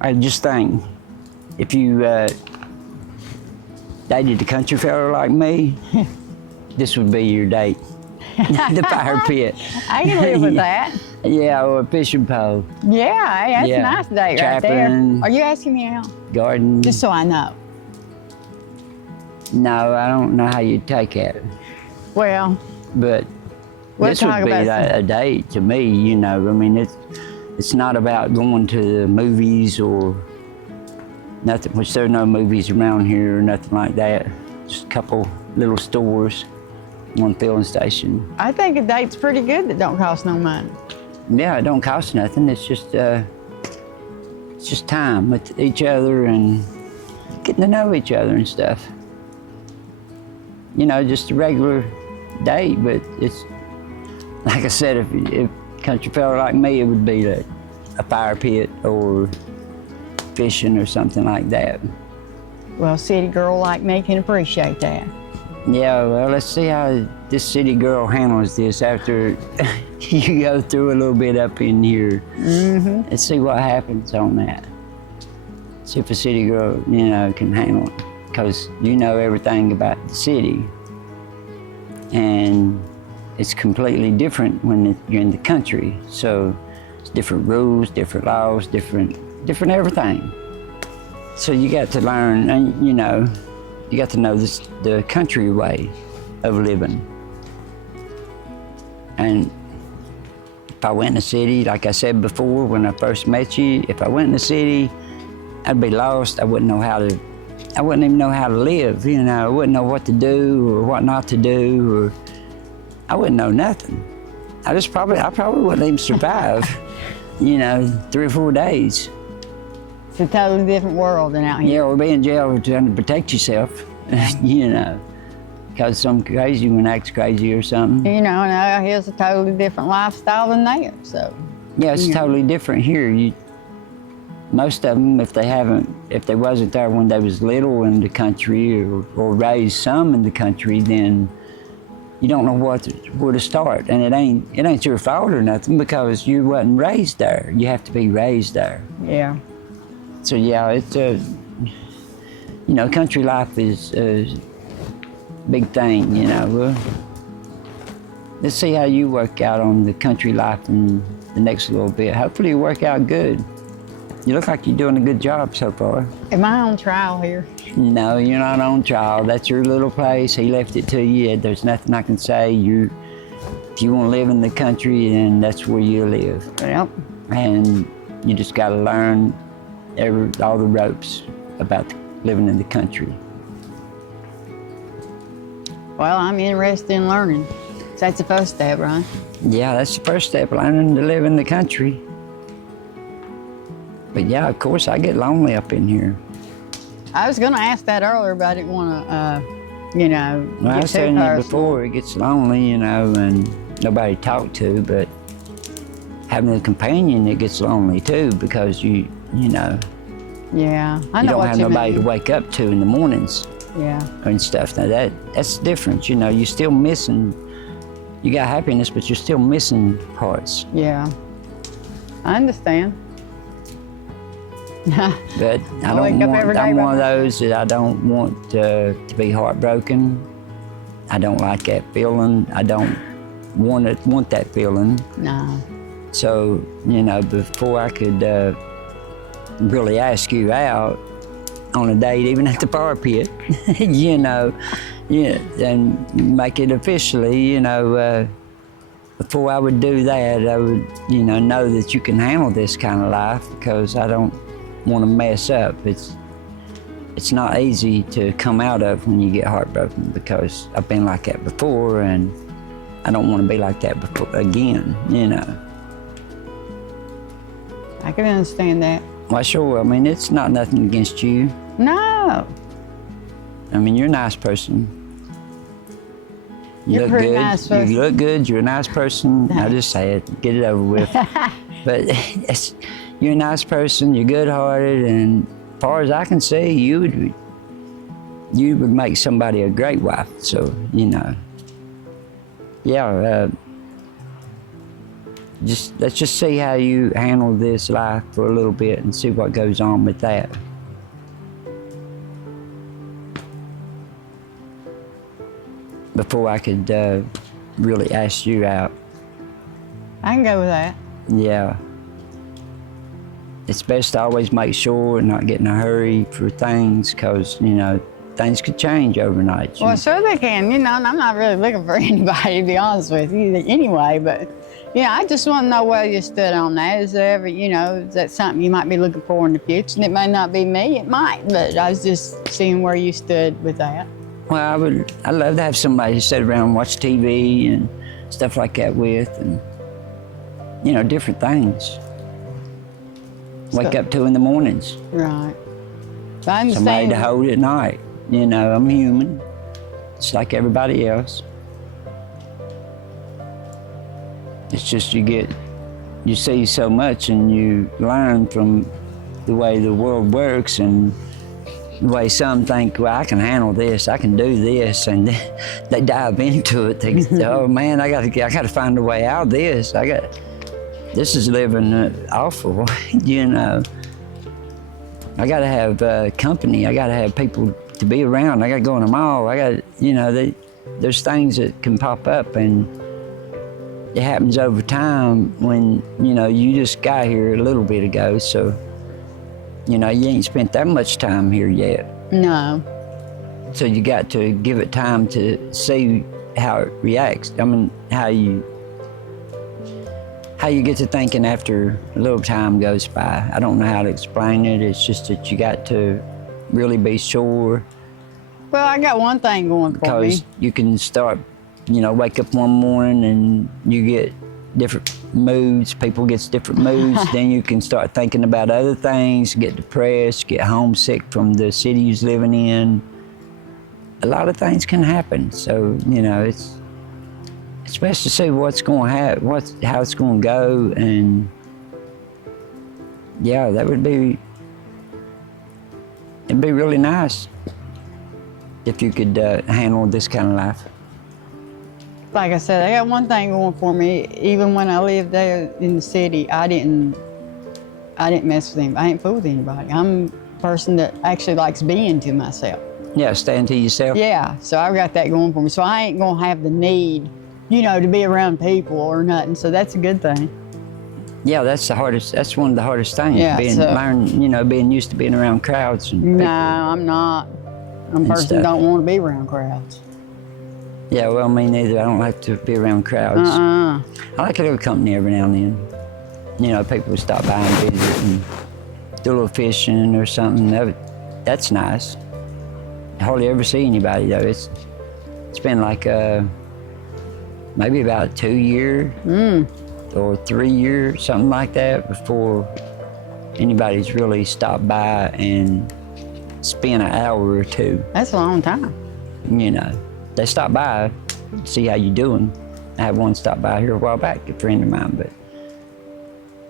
I just think if you dated a country fella like me, this would be your date. The fire pit. I can live with that. Yeah, or a fishing pole. Yeah, that's Yeah. a nice date Chaplain. right there. Are you asking me out? Garden. Just so I know. No, I don't know how you'd take it. Well, But we'll this would talk be about a date to me, you know. I mean, it's not about going to the movies or nothing, which there are no movies around here or nothing like that. Just a couple little stores, one filling station. I think a date's pretty good that don't cost no money. Yeah, it don't cost nothing. It's just time with each other and getting to know each other and stuff. You know, just a regular date, but it's, like I said, if country fella like me, it would be a fire pit or fishing or something like that. Well, city girl like me can appreciate that. Yeah, well, let's see how this city girl handles this after you go through a little bit up in here. Mm-hmm. Let's see what happens on that. See if a city girl, you know, can handle it. Because you know everything about the city. And it's completely different when you're in the country. So it's different rules, different laws, different everything. So you got to learn, and you know, you got to know the country way of living. And if I went in the city, like I said before, when I first met you, if I went in the city, I'd be lost. I wouldn't even know how to live, you know. I wouldn't know what to do or what not to do, or I wouldn't know nothing. I probably wouldn't even survive, you know, 3 or 4 days. It's a totally different world than out here. Yeah, or be in jail trying to protect yourself, you know, because some crazy one acts crazy or something. You know, and out here's a totally different lifestyle than there, so. Yeah, it's totally different here. Most of them, if they wasn't there when they was little in the country or raised some in the country, then you don't know where to start. And it ain't your fault or nothing because you wasn't raised there. You have to be raised there. Yeah. So yeah, it's you know, country life is a big thing, you know. Let's see how you work out on the country life in the next little bit. Hopefully you work out good. You look like you're doing a good job so far. Am I on trial here? No, you're not on trial. That's your little place. He left it to you. There's nothing I can say. If you want to live in the country, then that's where you live. Yep. And you just got to learn all the ropes about living in the country. Well, I'm interested in learning. So that's the first step, right? Yeah, that's the first step, learning to live in the country. But yeah, of course, I get lonely up in here. I was going to ask that earlier, but I didn't want to, you know, Well, I get was too telling you personal. before, it gets lonely, you know, and nobody to talk to, but having a companion, it gets lonely too, because you know, Yeah, I you know don't what have you nobody mean. to wake up to in the mornings Yeah. and stuff. Now that's the difference, you know, you're still missing, you got happiness, but you're still missing parts. Yeah. I understand. But I wake up every day I'm by one of myself. those that I don't want to be heartbroken. I don't like that feeling. I don't want that feeling. No. So, you know, before I could really ask you out on a date, even at the fire pit, you know, yeah, and make it officially, you know, before I would do that, I would, you know that you can handle this kind of life, because I don't want to mess up. It's not easy to come out of when you get heartbroken, because I've been like that before, and I don't want to be like that again, you know. I can understand that. Well, sure, I mean, it's not nothing against you. No. I mean, you're a nice person. You You're look pretty good. nice person. You look good, you're a nice person. I'll just say it, get it over with. But you're a nice person, you're good-hearted, and as far as I can see, you would make somebody a great wife. So, you know, yeah, let's just see how you handle this life for a little bit and see what goes on with that. Before I could really ask you out. I can go with that. Yeah. It's best to always make sure and not get in a hurry for things, because, you know, things could change overnight. Well, sure they can, you know, and I'm not really looking for anybody, to be honest with you, anyway, but, yeah, I just want to know where you stood on that. Is there ever, you know, is that something you might be looking for in the future? And it may not be me, it might, but I was just seeing where you stood with that. Well, I'd love to have somebody to sit around and watch TV and stuff like that with, and, you know, different things. Wake up to in the mornings. Right. So I understand. Somebody to hold at night. You know, I'm human, just like everybody else. It's just you see so much and you learn from the way the world works and the way some think, well, I can handle this, I can do this, and they dive into it. They say, oh man, I got to find a way out of this. This is living awful, you know. I got to have company. I got to have people to be around. I got to go in the mall. You know, there's things that can pop up, and it happens over time when, you know, you just got here a little bit ago, so, you know, you ain't spent that much time here yet. No. So you got to give it time to see how it reacts. I mean, how you get to thinking after a little time goes by. I don't know how to explain it. It's just that you got to really be sure. Well, I got one thing going for me. Because you can start, you know, wake up one morning and you get different moods. People get different moods. Then you can start thinking about other things, get depressed, get homesick from the city you're living in. A lot of things can happen. So, you know, it's best to see what's going to happen, how it's going to go, and yeah, it'd be really nice if you could handle this kind of life. Like I said, I got one thing going for me. Even when I lived there in the city, I didn't mess with anybody. I ain't fool with anybody. I'm a person that actually likes being to myself. Yeah, staying to yourself. Yeah, so I've got that going for me. So I ain't gonna have the need, you know, to be around people or nothing. So that's a good thing. Yeah, that's the hardest. That's one of the hardest things. Yeah, being used to being around crowds. And no, I'm not. I'm a person that don't want to be around crowds. Yeah, well, me neither. I don't like to be around crowds. I like a little company every now and then. You know, people stop by and visit and do a little fishing or something. That's nice. I hardly ever see anybody though. It's been like maybe about 2 years or 3 years, something like that, before anybody's really stopped by and spent an hour or two. That's a long time. You know, they stop by, see how you doing. I had one stop by here a while back, a friend of mine,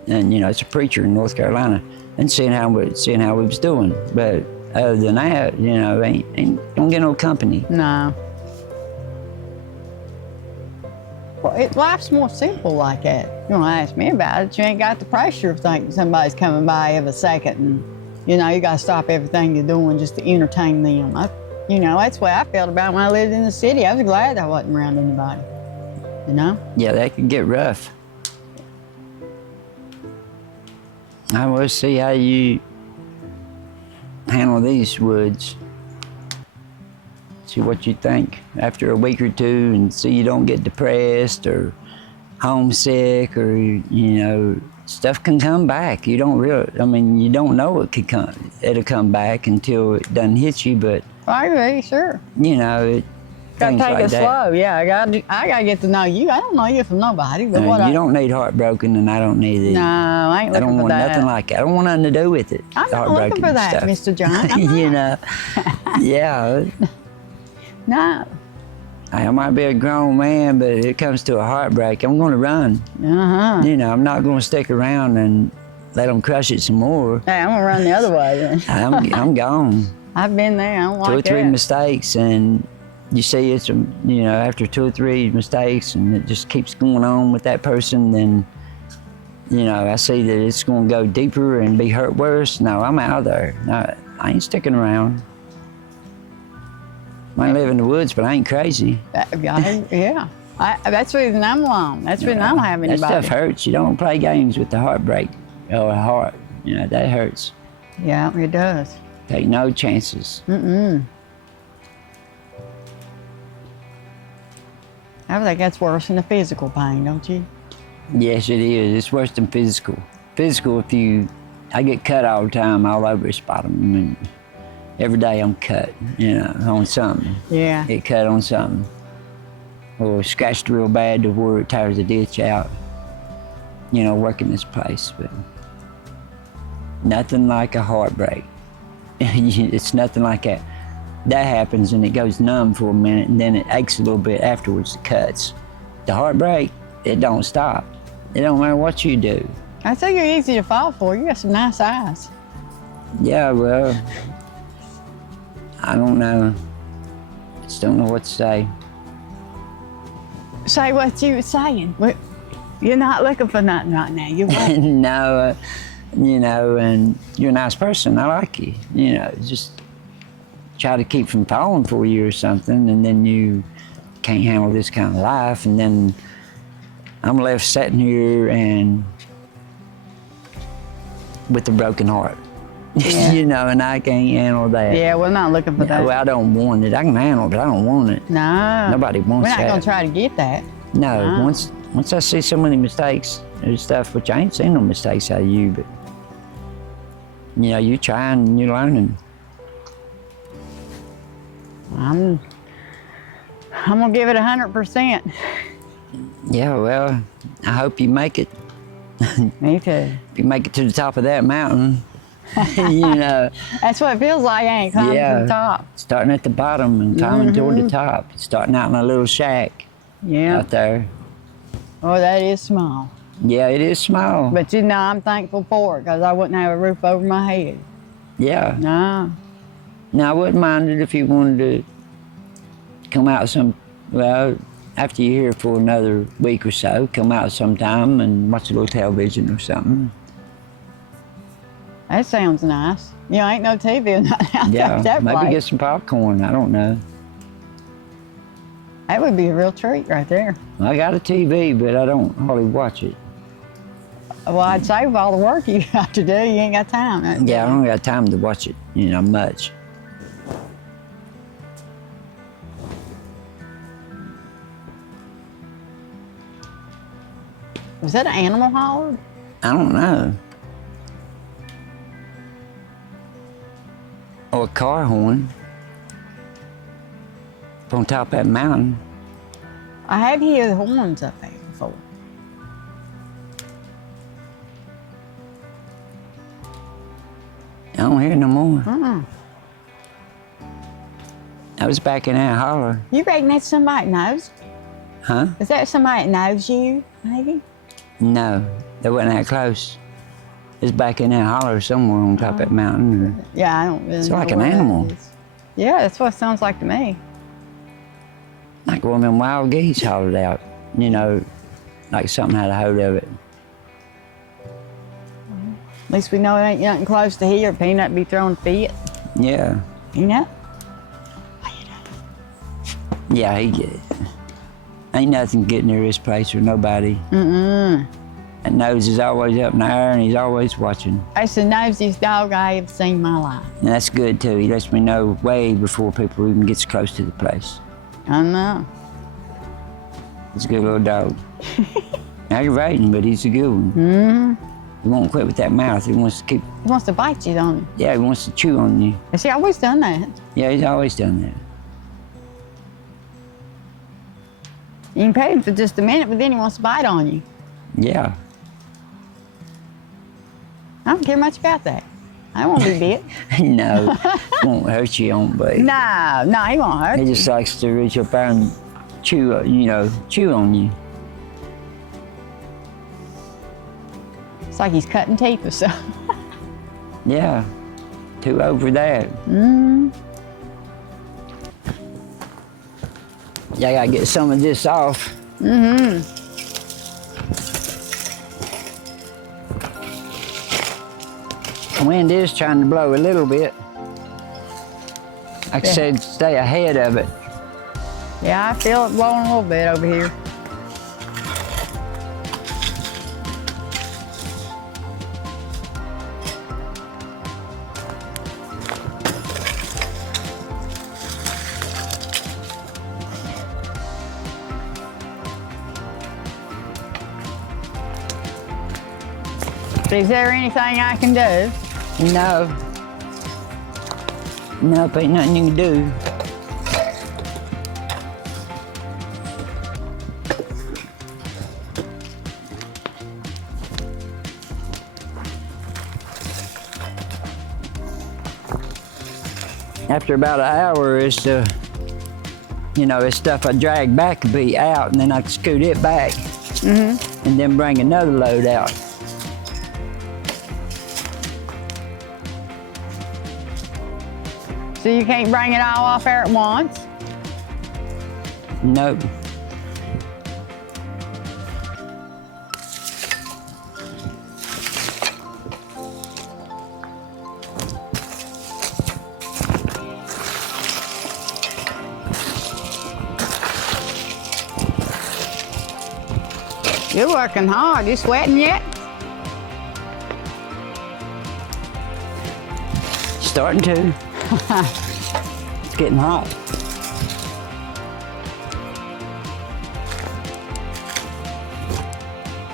and you know, it's a preacher in North Carolina, and seeing how we was doing. But other than that, you know, don't get no company. No. Well, life's more simple like that. You want to ask me about it, you ain't got the pressure of thinking somebody's coming by every second, and you know, you got to stop everything you're doing just to entertain them. You know, that's the way I felt about when I lived in the city. I was glad I wasn't around anybody, you know? Yeah, that could get rough. I will see how you handle these woods. See what you think after a week or two, and see you don't get depressed or homesick, or, you know, stuff can come back. You don't you don't know it'll come back until it doesn't hit you, but I agree, sure. You know, gotta take like it slow. Yeah, I gotta get to know you. I don't know you from nobody. But you don't need heartbroken, and I don't need it. No, I ain't looking for that. I don't want nothing like it. I don't want nothing to do with it. I'm not looking for that, Mr. John. You know, yeah. No. I might be a grown man, but if it comes to a heartbreak, I'm going to run. You know, I'm not going to stick around and let them crush it some more. Hey, I'm going to run the other way then. I'm gone. I've been there. I don't like that. 2 or 3 mistakes, and you see it's, you know, after 2 or 3 mistakes, and it just keeps going on with that person, then you know, I see that it's going to go deeper and be hurt worse, no, I'm out of there. No, I ain't sticking around. I might live in the woods, but I ain't crazy. Yeah. That's the reason I'm alone. That's the reason I don't have anybody. That stuff hurts. You don't play games with the heartbreak or heart. You know, that hurts. Yeah, it does. Take no chances. I think that's worse than the physical pain, don't you? Yes, it is. It's worse than physical. Physical, I get cut all the time, all over the spot. I mean, every day I'm cut, you know, on something. Yeah. Get cut on something. Or scratched real bad to where it tears the ditch out. You know, working this place, but nothing like a heartbreak. It's nothing like that. That happens and it goes numb for a minute and then it aches a little bit afterwards, it cuts. The heartbreak, it don't stop. It don't matter what you do. I think you're easy to fall for. You got some nice eyes. Yeah, well, I don't know. Just don't know what to say. Say what you were saying. You're not looking for nothing right now. You're right. No, you know, and you're a nice person. I like you. You know, just try to keep from falling for you or something, and then you can't handle this kind of life, and then I'm left sitting here and with a broken heart. Yeah. You know, and I can't handle that. Yeah, we're not looking for that. Well, I don't want it. I can handle it, but I don't want it. No. Nobody wants We're not that. going to try to get that. No, No. once I see so many mistakes and stuff, which I ain't seen no mistakes out of you, but you know, you're trying and you're learning. I'm going to give it 100%. Yeah, well, I hope you make it. Me too. If you make it to the top of that mountain, you know. That's what it feels like, ain't climbing to the top. Starting at the bottom and climbing toward the top. Starting out in a little shack Yeah. out there. Oh, that is small. Yeah, it is small. But you know, I'm thankful for it because I wouldn't have a roof over my head. Yeah. No. Now, I wouldn't mind it if you wanted to come out after you're here for another week or so, come out sometime and watch a little television or something. That sounds nice. You know, ain't no TV out there. Yeah, That maybe place. get some popcorn, I don't know. That would be a real treat right there. I got a TV, but I don't hardly watch it. Well, I'd say with all the work you got to do, you ain't got time. Yeah, I don't got time to watch it, you know, much. Was that an animal holler? I don't know. Or a car horn. Up on top of that mountain. I have heard the horns up there before. I don't hear it no more. Uh-uh. I was back in that holler. You reckon that's somebody that knows? Huh? Is that somebody that knows you, maybe? No, they wasn't that close. It's back in that holler somewhere on top of that mountain. Or, Yeah, I don't really It's know like an where that animal. is. Yeah, that's what it sounds like to me. like one of them wild geese hollered out, you know, like something had a hold of it. At least we know it ain't nothing close to here. Peanut be throwing a fit. Yeah. Peanut? Yeah, he get it. Ain't nothing getting near this place or nobody. Mm-mm. That nose is always up in the air and he's always watching. That's the nosiest dog I ever seen in my life. And that's good too. He lets me know way before people even gets close to the place. I know. He's a good little dog. Aggravating, but he's a good one. Mm-hmm. He won't quit with that mouth. He wants to keep, He wants to bite you, don't yeah, he wants to chew on you. he? Has he always done that? Yeah, he's always done that. You can pet him for just a minute, but then he wants to bite on you. Yeah. I don't care much about that. I won't be bit. No, won't hurt you, won't be. No, he won't hurt He you. just likes to reach up there and chew, chew on you. It's like he's cutting teeth or something. Yeah, too old for that. Mm. Yeah, I gotta get some of this off. Mm-hmm. Wind is trying to blow a little bit. Like I said, stay ahead of it. Yeah, I feel it blowing a little bit over here. Is there anything I can do? No. Nope, ain't nothing you can do. After about an hour, it's it's stuff I drag back could be out, and then I can scoot it back, and then bring another load out. So you can't bring it all off there at once? Nope. You're working hard. You sweating yet? Starting to. It's getting hot.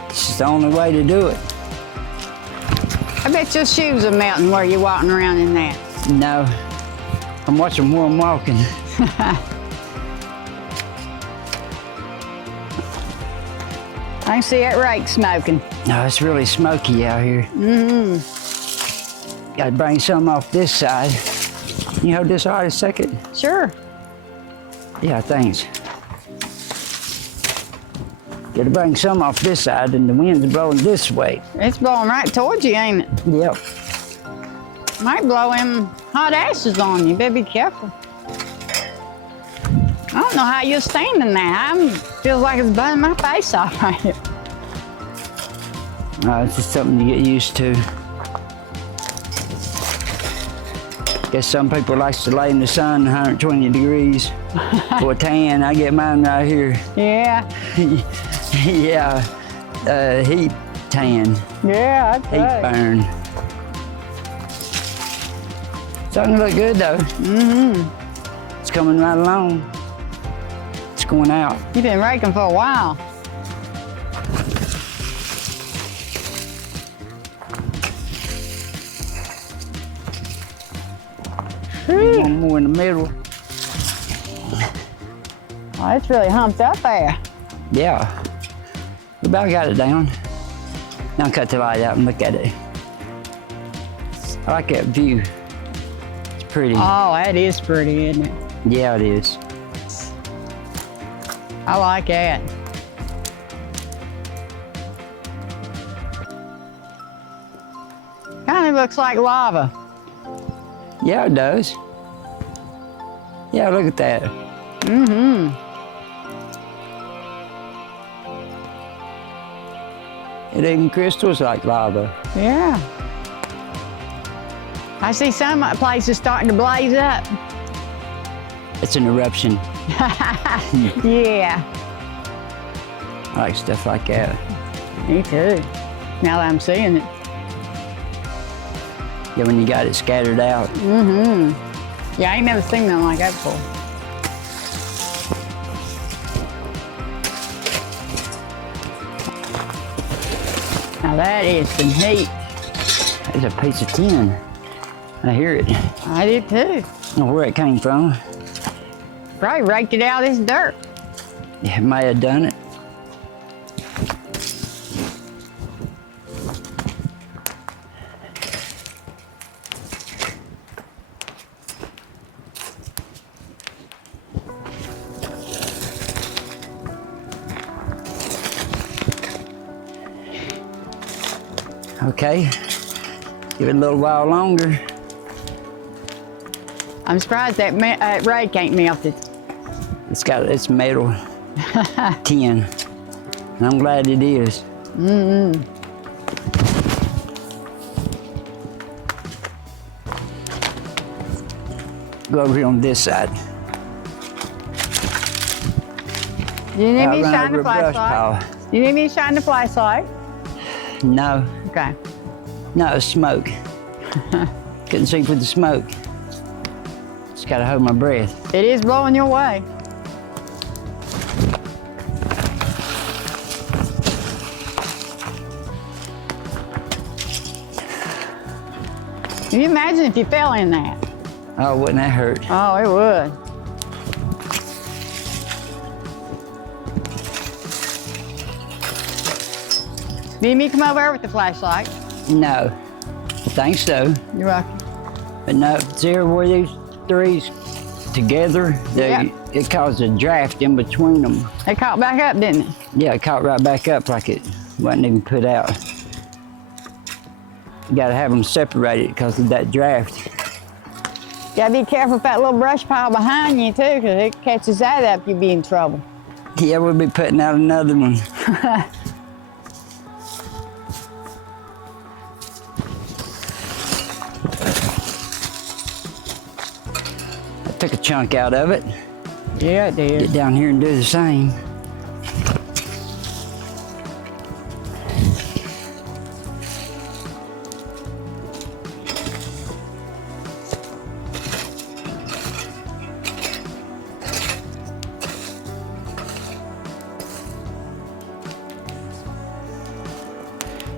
It's just the only way to do it. I bet your shoes are melting where you're walking around in that. No, I'm watching where I'm walking. I can see that rake smoking. No, it's really smoky out here. Gotta bring some off this side. Can you hold this hard a second? Sure. Yeah, thanks. Gotta bring some off this side, and the wind's blowing this way. It's blowing right towards you, ain't it? Yep. Might blow them hot ashes on you. Better be careful. I don't know how you're standing there. Feels like it's burning my face off right here. It's just something to get used to. Guess some people like to lay in the sun 120 degrees for a tan. I get mine right here. Yeah. Yeah, heat tan. Yeah, that's Heat right. burn. Starting to look good though. It's coming right along. It's going out. You've been raking for a while. One more in the middle. Oh, it's really humped up there. Yeah. We about got it down. Now cut the light out and look at it. I like that view. It's pretty. Oh, that is pretty, isn't it? Yeah, it is. I like that. Kind of looks like lava. Yeah, it does. Yeah, look at that. It even crystals like lava. Yeah. I see some places starting to blaze up. It's an eruption. Yeah. I like stuff like that. Me too. Now that I'm seeing it. Yeah, when you got it scattered out. Yeah, I ain't never seen nothing like that before. Now that is some heat. There's a piece of tin. I hear it. I did too. I don't know where it came from. Probably raked it out of this dirt. Yeah, it may have done it. Okay, give it a little while longer. I'm surprised that rake ain't melted. It's metal, tin, and I'm glad it is. go over here on this side. You need me to I'll run shine over the a brush flashlight? pile. You need me to shine the flashlight? No, Okay. no, it's smoke. Couldn't see for the smoke. Just gotta hold my breath. It is blowing your way. Can you imagine if you fell in that? Oh, wouldn't that hurt? Oh, it would. Need me to come over here with the flashlight? No, I think so. You're welcome. But no, see where these threes together, Yeah. it caused a draft in between them. They caught back up, didn't it? Yeah, it caught right back up like it wasn't even put out. You gotta have them separated because of that draft. You gotta be careful with that little brush pile behind you too, because it catches that up, you'll be in trouble. Yeah, we'll be putting out another one. I took a chunk out of it. Yeah, it did. Get down here and do the same.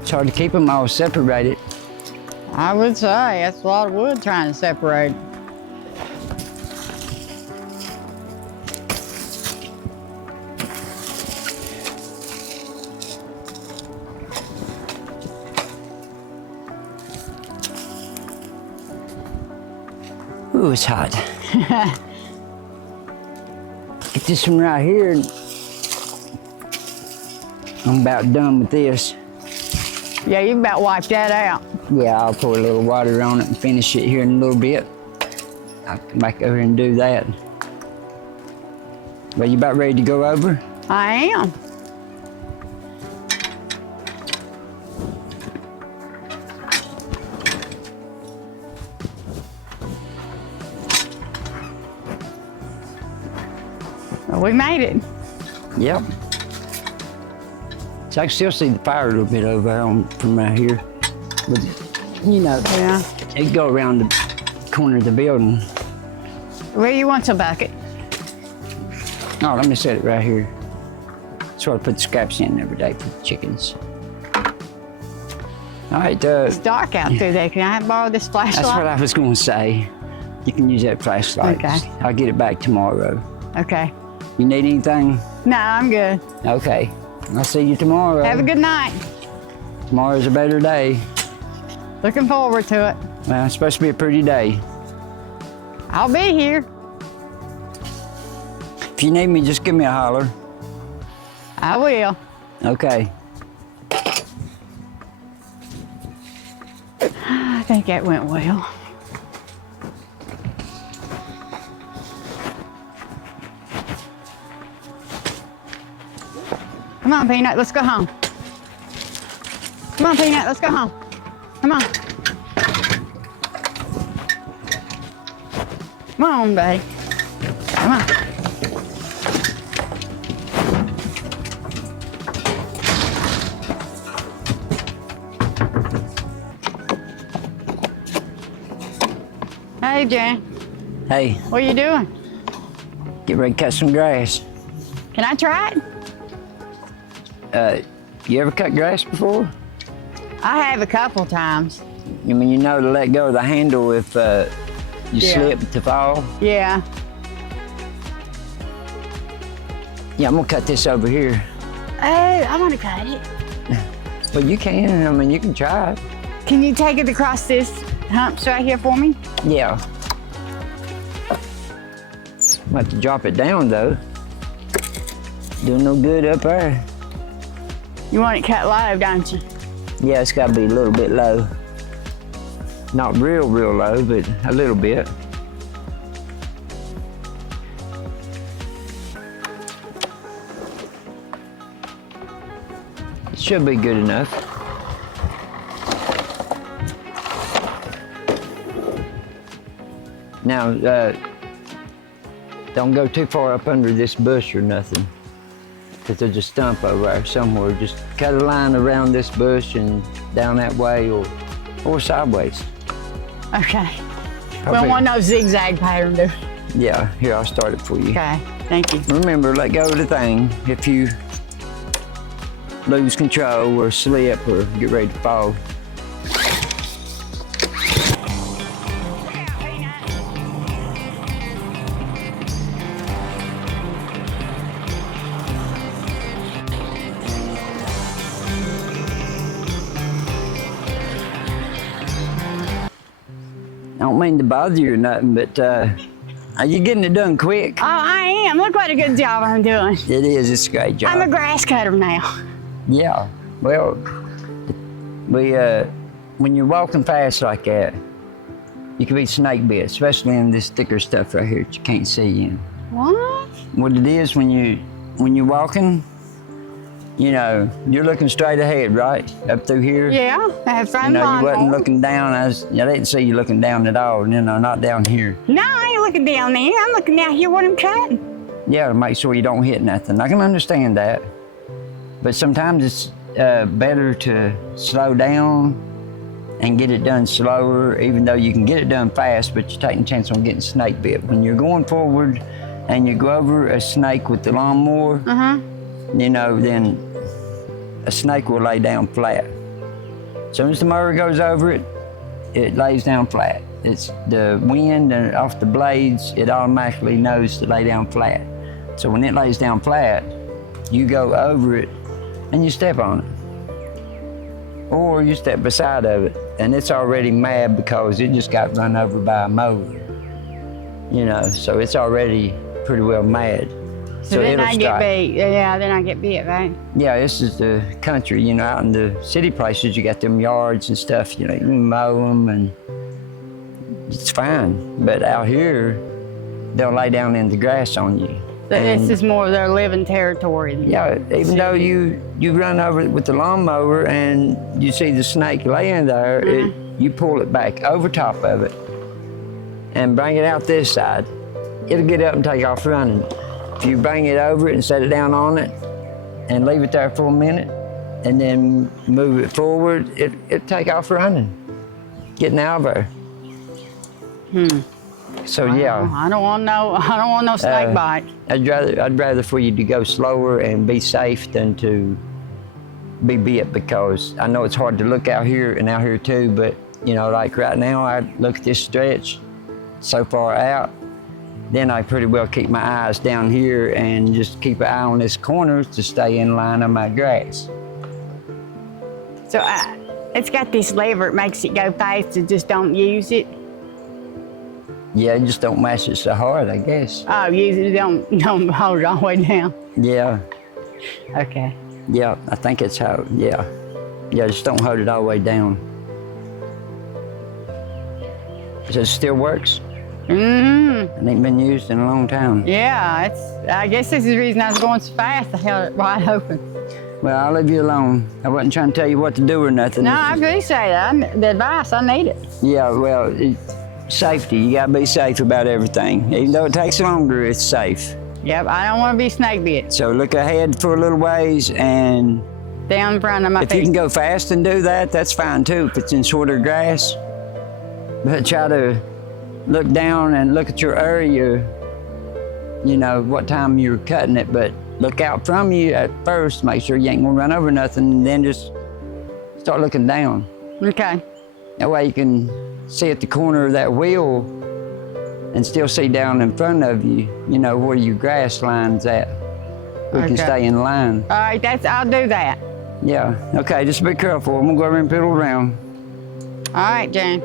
It's hard to keep them all separated. I would say that's a lot of wood trying to separate. Ooh, it's hot. Get this one right here. And I'm about done with this. Yeah, you about wiped that out. Yeah, I'll pour a little water on it and finish it here in a little bit. I'll come back over and do that. Well, you about ready to go over? I am. Well, we made it. Yep. So I can still see the fire a little bit over there from right here. But, you know, Yeah. it'd go around the corner of the building. Where you want some bucket? Oh, let me set it right here. That's where I put the scraps in every day for the chickens. All right, It's dark out through there. Can I borrow this flashlight? that's what I was going to say. You can use that flashlight. Okay. I'll get it back tomorrow. Okay. You need anything? No, I'm good. Okay. I'll see you tomorrow. Have a good night. Tomorrow's a better day. Looking forward to it. Well, it's supposed to be a pretty day. I'll be here. If you need me, just give me a holler. I will. Okay. I think that went well. Come on, Peanut, let's go home. Come on, Peanut, let's go home. Come on. Come on, buddy. Come on. Hey, Jan. Hey, What are you doing? get ready to cut some grass. Can I try it? You ever cut grass before? I have a couple times. I mean, you know to let go of the handle if you Yeah. slip to fall. Yeah. Yeah, I'm gonna cut this over here. Oh, I want to cut it. Well, you can. I mean, you can try it. Can you take it across this humps right here for me? Yeah. I'm have to drop it down though. Doing no good up there. You want it cut low, don't you? Yeah, it's gotta be a little bit low. Not real low, but a little bit. It should be good enough. Now, don't go too far up under this bush or nothing, because there's a stump over there somewhere. Just cut a line around this bush and down that way, or sideways. Okay. We don't want no zigzag pattern, do we? Yeah, here, I'll start it for you. Okay, thank you. Remember, let go of the thing. If you lose control or slip or get ready to fall. I don't mean to bother you or nothing, but are you getting it done quick? Oh, I am. Look what a good job I'm doing. It is. It's a great job. I'm a grass cutter now. Yeah. Well, when you're walking fast like that, you can be snake bit, especially in this thicker stuff right here that you can't see in. What? What it is when you're walking, you know, you're looking straight ahead, right? Up through here. Yeah, I have fun. You know, you wasn't looking down. I didn't see you looking down at all. You know, not down here. No, I ain't looking down there. I'm looking down here when I'm cutting. Yeah, to make sure you don't hit nothing. I can understand that, but sometimes it's better to slow down and get it done slower, even though you can get it done fast, but you're taking a chance on getting snake bit. When you're going forward and you go over a snake with the lawnmower, you know, then a snake will lay down flat. As soon as the mower goes over it, it lays down flat. It's the wind and off the blades, it automatically knows to lay down flat. So when it lays down flat, you go over it and you step on it. Or you step beside of it, and it's already mad because it just got run over by a mower. You know, so it's already pretty well mad. So then I get bit. Yeah, then I get bit, right? Yeah, this is the country. You know, out in the city places, you got them yards and stuff. You know, you can mow them and it's fine. But out here, they'll lay down in the grass on you. So this is more of their living territory. Yeah, even though you run over it with the lawnmower and you see the snake laying there, you pull it back over top of it and bring it out this side. It'll get up and take off running. If you bring it over it and set it down on it and leave it there for a minute and then move it forward, it'll take off running, getting out of there. So yeah. I don't want no snake bite. I'd rather for you to go slower and be safe than to be bit, because I know it's hard to look out here and out here too, but you know, like right now, I look at this stretch so far out, then I pretty well keep my eyes down here and just keep an eye on this corner to stay in line on my grass. So it's got this lever, it makes it go fast, so just don't use it. Yeah, just don't mash it so hard, I guess. Oh, use it, don't hold it all the way down. Yeah. Okay. Yeah, I think it's how, yeah. Yeah, just don't hold it all the way down. So it still works? It ain't been used in a long time. Yeah, I guess this is the reason I was going so fast. I held it wide open. Well, I'll leave you alone. I wasn't trying to tell you what to do or nothing. No, I appreciate that. The advice, I need it. Yeah, well, safety. You gotta be safe about everything. Even though it takes longer, it's safe. Yep, I don't want to be snake bit. So look ahead for a little ways and down in front of my feet. If you can go fast and do that, that's fine too, if it's in shorter grass. But try to look down and look at your area, you know, what time you're cutting it, but look out from you at first, make sure you ain't gonna run over nothing, and then just start looking down. Okay. That way you can see at the corner of that wheel and still see down in front of you, you know, where your grass line's at. We can stay in line. All right, I'll do that. Yeah, okay, just be careful. I'm gonna go over and piddle around. All right, Jane.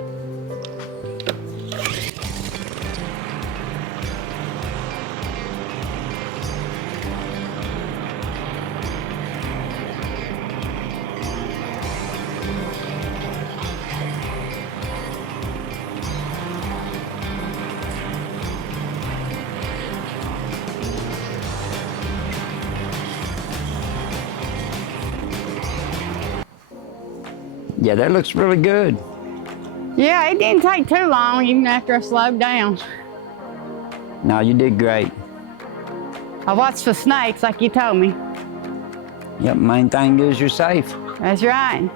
Yeah, that looks really good. Yeah, it didn't take too long, even after I slowed down. No, you did great. I watched for snakes like you told me. Yep, main thing is you're safe. That's right.